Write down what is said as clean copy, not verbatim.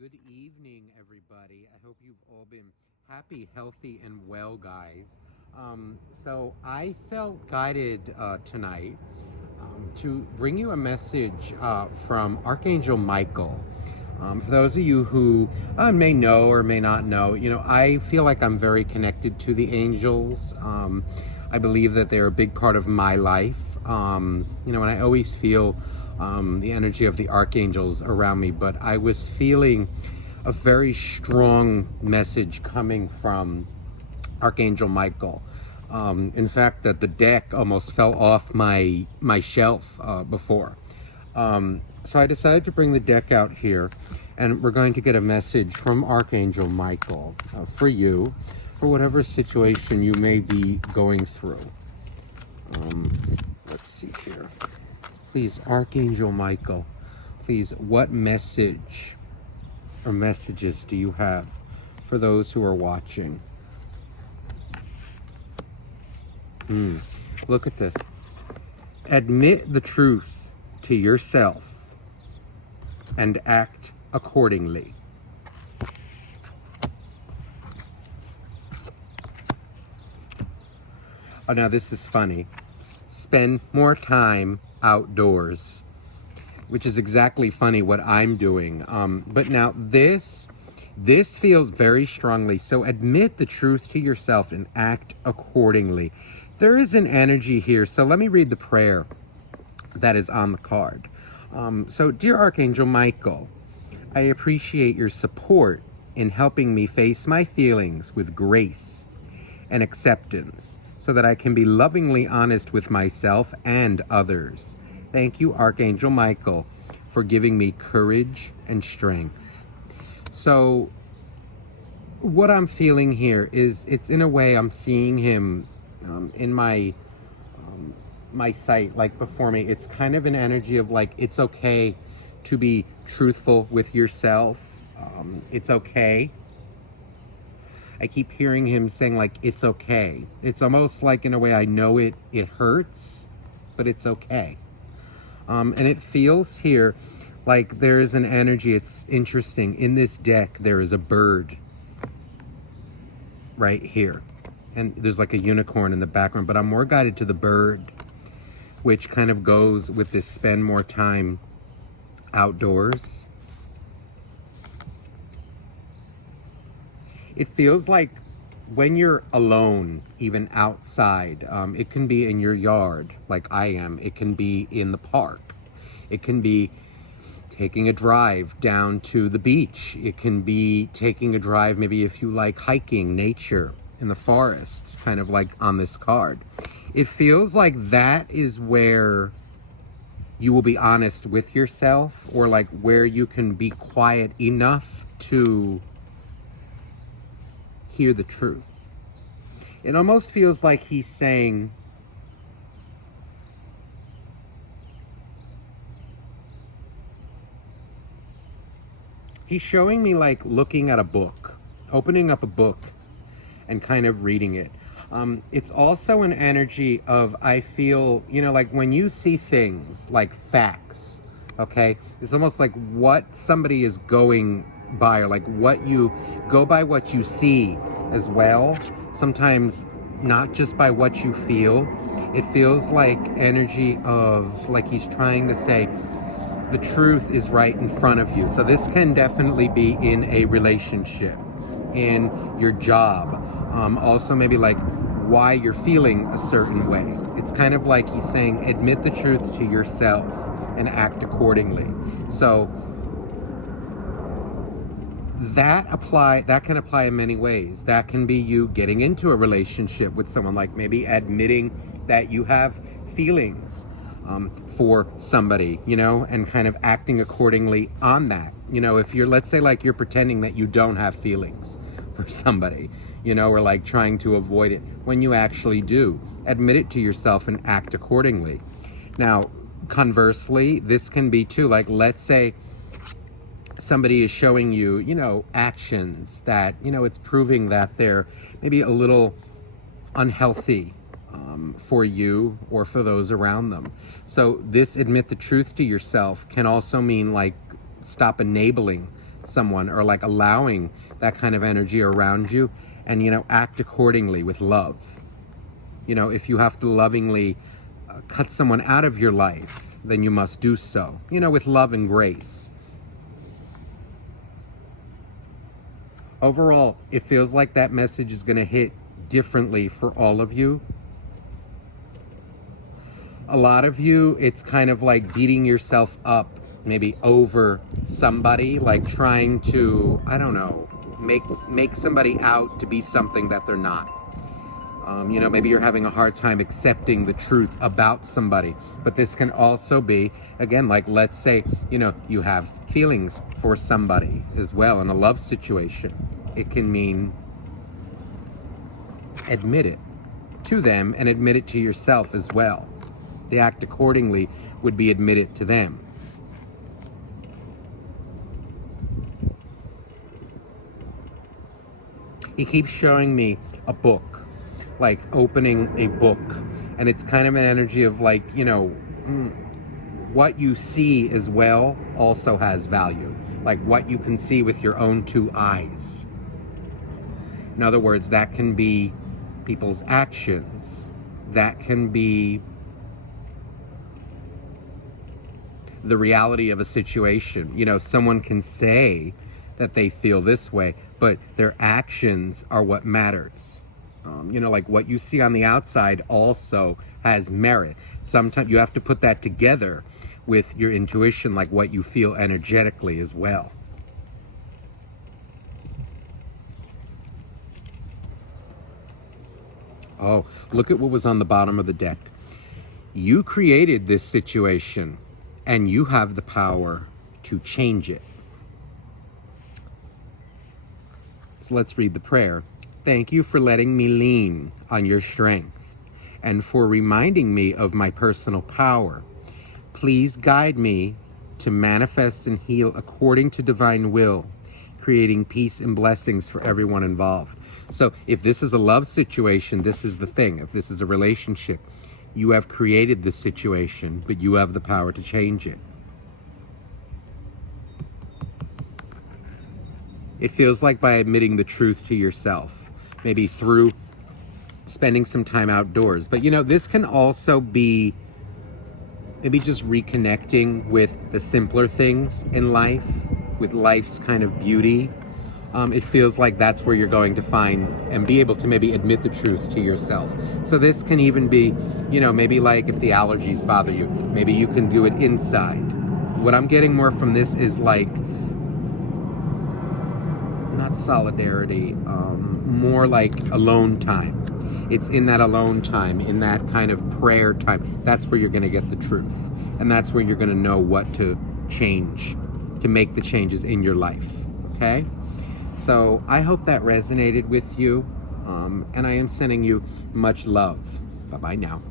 Good evening, everybody. I hope you've all been happy, healthy, and well, guys. So I felt guided tonight to bring you a message from Archangel Michael. For those of you who may know or may not know, I feel like I'm very connected to the angels. I believe that they're a big part of my life. And I always feel the energy of the archangels around me, but I was feeling a very strong message coming from Archangel Michael. In fact, that the deck almost fell off my shelf before. So I decided to bring the deck out here, and we're going to get a message from Archangel Michael for you, for whatever situation you may be going through. Let's see here. Please, Archangel Michael, please, what message or messages do you have for those who are watching? Look at this. Admit the truth to yourself and act accordingly. Oh, now this is funny. Spend more time outdoors, which is exactly funny what I'm doing. But now this feels very strongly. So admit the truth to yourself and act accordingly. There is an energy here. So let me read the prayer that is on the card. So, dear Archangel Michael, I appreciate your support in helping me face my feelings with grace and acceptance, so that I can be lovingly honest with myself and others. Thank you, Archangel Michael, for giving me courage and strength. So what I'm feeling here is, it's in a way I'm seeing him in my sight, like before me. It's kind of an energy of like, it's okay to be truthful with yourself. It's okay. I keep hearing him saying like, it's okay. It's almost like, in a way, I know it hurts, but it's okay. And it feels here like there is an energy. It's interesting. In this deck, there is a bird right here. And there's like a unicorn in the background, but I'm more guided to the bird, which kind of goes with this spend more time outdoors. It feels like when you're alone, even outside, it can be in your yard, like I am. It can be in the park. It can be taking a drive down to the beach. It can be taking a drive, maybe if you like hiking, nature, in the forest, kind of like on this card. It feels like that is where you will be honest with yourself, or like where you can be quiet enough to hear the truth. It almost feels like he's saying, he's showing me like looking at a book, opening up a book and kind of reading it. It's also an energy of, I feel, like when you see things like facts, okay? It's almost like what somebody is going by, or like what you go by, what you see as well. Sometimes not just by what you feel. It feels like energy of, like he's trying to say, the truth is right in front of you. So this can definitely be in a relationship, in your job, also maybe like why you're feeling a certain way. It's kind of like he's saying, admit the truth to yourself and act accordingly. So that can apply in many ways. That can be you getting into a relationship with someone, like maybe admitting that you have feelings for somebody, and kind of acting accordingly on that. If you're, let's say, like you're pretending that you don't have feelings for somebody, or like trying to avoid it, when you actually do, admit it to yourself and act accordingly. Now, conversely, this can be too, like, let's say somebody is showing you, actions that, it's proving that they're maybe a little unhealthy for you or for those around them. So this admit the truth to yourself can also mean like stop enabling someone, or like allowing that kind of energy around you, and, you know, act accordingly with love. You know, if you have to lovingly cut someone out of your life, then you must do so, you know, with love and grace. Overall, it feels like that message is going to hit differently for all of you. A lot of you, it's kind of like beating yourself up, maybe over somebody, like trying to, I don't know, make somebody out to be something that they're not. You know, maybe you're having a hard time accepting the truth about somebody. But this can also be, again, like, let's say, you know, you have feelings for somebody as well in a love situation. It can mean admit it to them and admit it to yourself as well. The act accordingly would be admit it to them. He keeps showing me a book, like opening a book, and it's kind of an energy of like, you know, what you see as well also has value, like what you can see with your own two eyes. In other words, that can be people's actions, that can be the reality of a situation. You know, someone can say that they feel this way, but their actions are what matters. You know, like what you see on the outside also has merit. Sometimes you have to put that together with your intuition, like what you feel energetically as well. Oh, look at what was on the bottom of the deck. You created this situation, and you have the power to change it. So let's read the prayer. Thank you for letting me lean on your strength and for reminding me of my personal power. Please guide me to manifest and heal according to divine will, creating peace and blessings for everyone involved. So if this is a love situation, this is the thing. If this is a relationship, you have created the situation, but you have the power to change it. It feels like by admitting the truth to yourself, maybe through spending some time outdoors. But, you know, this can also be maybe just reconnecting with the simpler things in life, with life's kind of beauty. It feels like that's where you're going to find and be able to maybe admit the truth to yourself. So this can even be, you know, maybe like if the allergies bother you, maybe you can do it inside. What I'm getting more from this is like, not solidarity, more like alone time. It's in that alone time, in that kind of prayer time, that's where you're going to get the truth. And that's where you're going to know what to change, to make the changes in your life. Okay? So I hope that resonated with you. And I am sending you much love. Bye-bye now.